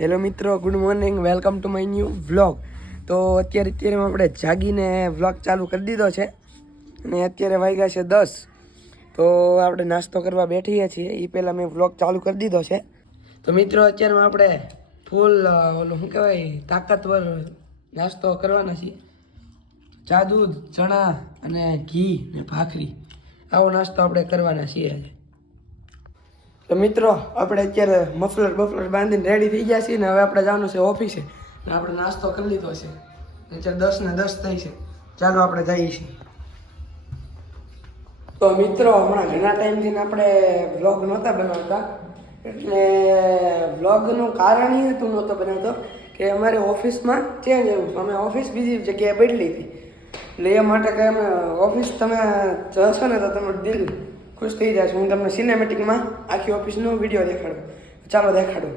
Hello મિત્રો good morning welcome to my new vlog તો અત્યારે અત્યારે આપણે જાગીને વ્લોગ ચાલુ કરી દીધો છે અને અત્યારે વાગ્યા છે દસ. તો આપણે નાસ્તો કરવા બેઠીએ છીએ. એ પહેલાં મેં વ્લોગ ચાલુ કરી દીધો છે. તો મિત્રો અત્યારમાં આપણે ફૂલ ઓલું શું કહેવાય, તાકાતવર નાસ્તો કરવાના છીએ. ચા દૂધ ચણા અને ઘી ને ભાખરી. આવો નાસ્તો આપણે કરવાના છીએ તો મિત્રો, આપણે અત્યારે મફલર બફલર બાંધીને રેડી થઈ ગયા છીએ ને હવે આપણે જવાનું છે ઓફિસે. ને આપણે નાસ્તો કરી લીધો છે. અત્યારે દસ ને દસ થઈ છે. ચાલો આપણે જઈએ છીએ. તો મિત્રો, હમણાં ઘણા ટાઈમથી આપણે વ્લોગ નહોતા બનાવતા. એટલે વ્લોગનું કારણ એ હતું, નહોતો બનાવતો, કે અમારે ઓફિસમાં ચેન્જ આવ્યું અમે ઓફિસ બીજી જગ્યાએ બદલી હતી. એટલે એ માટે કે અમે, ઓફિસ તમે જશો ને તો તમે દિલ ખુશ થઈ જશે હું તમને સિનેમેટિકમાં આખી ઓફિસનો વીડિયો દેખાડું. ચાલો દેખાડું.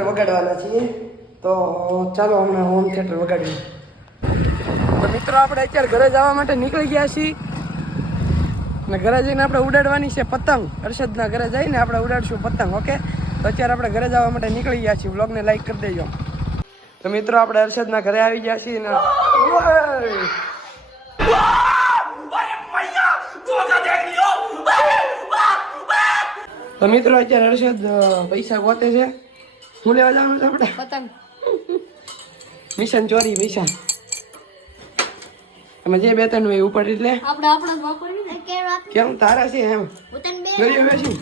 થિયેટર વગાડવાના છીએ, તો ચાલો હમણાં હોમ થિયેટર વગાડીએ. તો મિત્રો, આપણે અત્યારે ઘરે જવા માટે નીકળી ગયા છીએ. અને ઘરે જઈને આપણે ઉડાડવાની છે પતંગ. હર્ષદના ઘરે જઈને આપણે ઉડાડશું પતંગ ઓકે તો અત્યારે આપણે ઘરે જવા માટે નીકળી ગયા છીએ. વ્લોગને લાઈક કરી દેજો. તો મિત્રો, આપણે હર્ષદના ઘરે આવી ગયા છીએ ને તો મિત્રો, અત્યારે હર્ષદ પૈસા ગોતે છે. શું લેવા જવાનું છે આપણે પતંગ મિશન ચોરી પૈસા અમે જે બે ત્રણ હોય ઉપર એટલે આપણે આપણે જ વાપરવી ને કે વાત કેમ તારા છે એમ ઉતન બે ગરીબ બેસી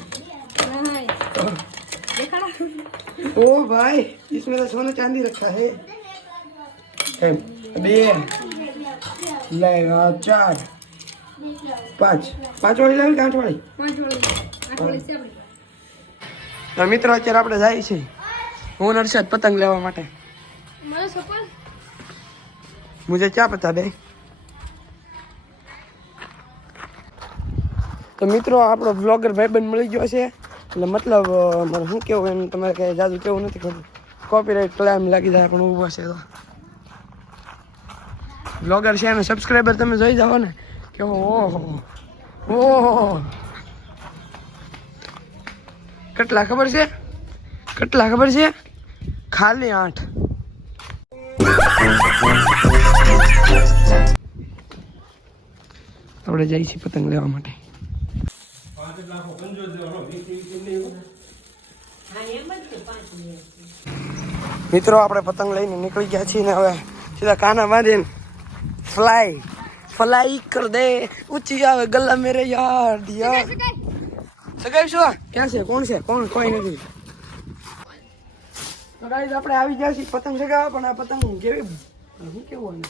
દેખાડા ओ भाई इसमें तो सोना चांदी रखा है एम, बे ले आ, चार પાંચ પાંચ વાળી લાવી કે આઠ વાળી પાંચ વાળી આઠ વાળી છે આપણી તો મિત્રો અત્યારે આપણે જાય છે હું નરસદ પતંગ લેવા માટે. મુજે ક્યાં પતા બે? તો મિત્રો આપણો બ્લોગર ભાઈબંધ મળી ગયો છે. એટલે મતલબ મારે શું કેવું એમ તમારે કંઈ જાદુ કેવું નથી ખોટું કોપીરાઇટ ક્લેમ લાગી જાય પણ ઊભો છે તો. બ્લોગર છે એનો સબસ્ક્રાઈબર તમે જોઈ જાઓ ને. કે ઓહો ઓહો. કેટલા ખબર છે? કેટલા ખબર છે? ખાલી આઠ. આપણે જઈએ છીએ પતંગ લેવા માટે. મિત્રો આપણે પતંગ લઈને નીકળી ગયા છીએ ને હવે સીધા કાના બાંધીને ફ્લાય ફ્લાય કર દે. ઊંચી આવે ગલ્લા મેરે યાર દિયા સગાઈ શું? ક્યાં છે? કોણ છે? કોણ? કોઈ નથી. તો ગાઈઝ આપણે આવી ગયા છીએ પતંગ ચગાવવા પણ આ પતંગ કેવી શું કેવું આને?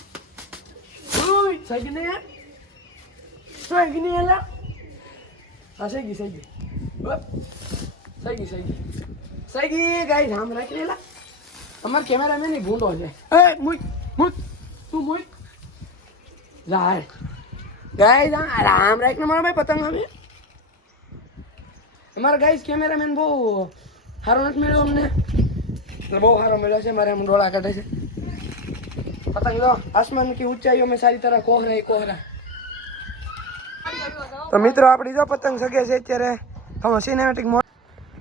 સગને સગી ને એલા હા સગી સગી સગી સગી સગી ગાઈઝ આમ રાખી લેલા અમાર કેમેરામેનની ભૂંડો છે. એ મુઈ મુઈ તું મુઈ લાય ગાઈઝ આમ રાખીને મારા ભાઈ પતંગ આવી અમારા ગાઈઝ કેમેરામેન બહુ સારો નથી મળ્યો અમને. એટલે બહુ સારો મેળો છે, મારે આમ ડોળા કાઢે છે. પતંગ લો, આસમાન કી ઊંચાઈઓ મેં સારી તરહ કોહરા કોહરા. તો મિત્રો, આપણી જો પતંગ સગે છે અત્યારે. તમે સિનેમેટિક મોડ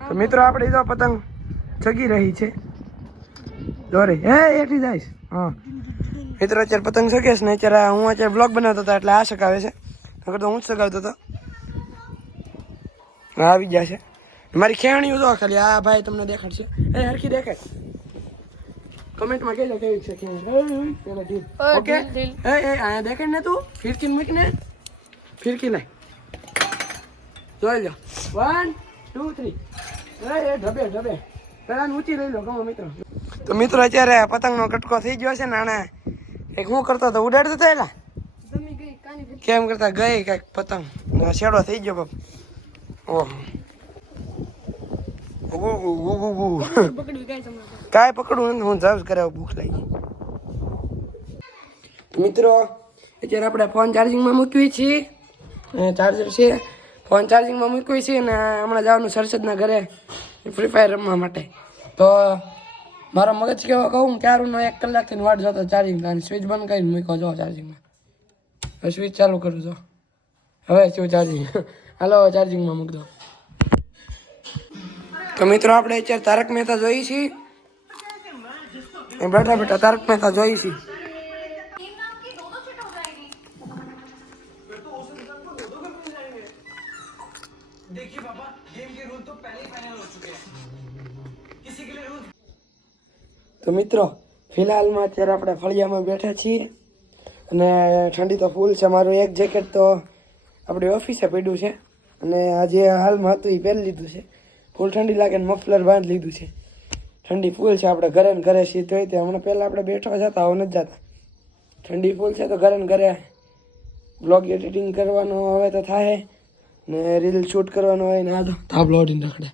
તો મિત્રો, આપણી જો પતંગ ચગી રહી છે. દોરી હે એઠી જાય હા. મિત્રો, અત્યારે પતંગ સગે ને, અત્યારે હું અત્યારે બ્લોગ બનાવતો હતો, એટલે આ શકાવે છે. નકર તો હું જ સગાવતો હતો. આવી ગયા છે. મારી ખેણીઓ જો ખાલી આ ભાઈ તમને દેખાડશે. એ હરખી દેખાય. કમેન્ટમાં કહેજો કેવી છે ખેણી ઓકે એ આયા દેખાય ને તું? ફિરકી મૂક ને ફિરકી લાય જોઈ લો. વન ટુ થ્રી એ એ ઢબે ઢબે. પેલા ઊંચી લઈ લો ગમો મિત્રો. તો મિત્રો અત્યારે પતંગનો કટકો થઈ ગયો છે ને આને એક હું કરતો તો ઉડાડતો હતો એલા કેમ કરતા? ગઈ કાંઈક પતંગ. છેડો થઈ ગયો બાપ. ઓહ. કાંઈ પકડવું હું જાવ કરાવ ભૂખ લાગી. મિત્રો અત્યારે આપણે ફોન ચાર્જિંગમાં મૂકવી છીએ ચાર્જર છે. ફોન ચાર્જિંગમાં મૂકવી છે અને હમણાં જવાનું સરસદના ઘરે ફ્રી ફાયર રમવા માટે. તો મારો મગજ કેવો કહું? ક્યારું એક કલાકથી વાટ જોતો ચાર્જિંગ અને સ્વિચ બંધ કરીને મૂક્યો જો ચાર્જિંગમાં હવે સ્વિચ ચાલુ કરું જો. હવે શું ચાર્જિંગ હાલો ચાર્જિંગમાં મૂક દો. તો મિત્રો આપણે અત્યારે તારક મહેતા જોઈએ છીએ. એ બેઠા બેઠા તારક મહેતા જોઈએ છીએ. તો મિત્રો ફિલહાલમાં અત્યારે આપણે ફળિયામાં બેઠા છીએ. અને ઠંડી તો ફૂલ છે મારું એક જેકેટ તો આપણી ઓફિસે પડ્યું છે. અને આજે હાલમાં હતું એ પહેરી લીધું છે. ફૂલ ઠંડી લાગે મફલર બાંધ લીધું છે. ઠંડી ફૂલ છે, આપણે ઘરે ને ઘરે શીત હોય તે હમણાં પહેલાં આપણે બેઠવા જતા, હવે નથી જતા. ઠંડી ફૂલ છે તો ઘરે ને ઘરે બ્લોગ એડિટિંગ કરવાનું હવે તો થાય ને રીલ શૂટ કરવાનું હોય ને આ તો તાબલો ઓડીને રખડે.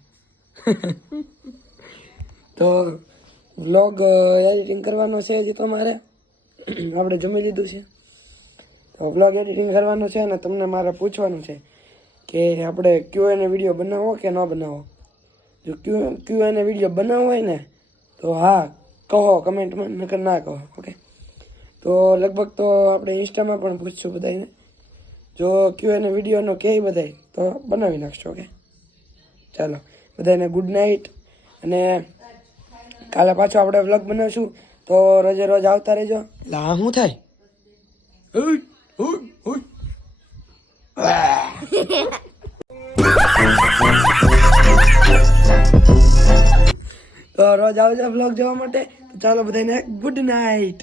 તો વ્લોગ એડિટિંગ કરવાનો છે હજી મારે. આપણે જમી લીધું છે. તો વ્લોગ એડિટિંગ કરવાનું છે અને તમને મારે પૂછવાનું છે કે આપણે ક્યુ એને વીડિયો બનાવો કે ન બનાવો? જો ક્યુ ક્યુ એને વીડિયો બનાવવો હોય ને તો હા કહો કમેન્ટમાં નકર ના કહો ઓકે તો લગભગ તો આપણે ઇન્સ્ટામાં પણ પૂછશું બધાને જો ક્યુ એને વિડીયોનો કહે બધાય તો બનાવી નાખશો ઓકે ચાલો બધાને ગુડ નાઇટ અને કાલે પાછો આપણે વ્લોગ બનાવશું તો રોજે રોજ આવતા રહેજો. એટલે આ શું થાય? રોજ આવજો બ્લોગ જોવા માટે. તો ચાલો બધાને ગુડ નાઇટ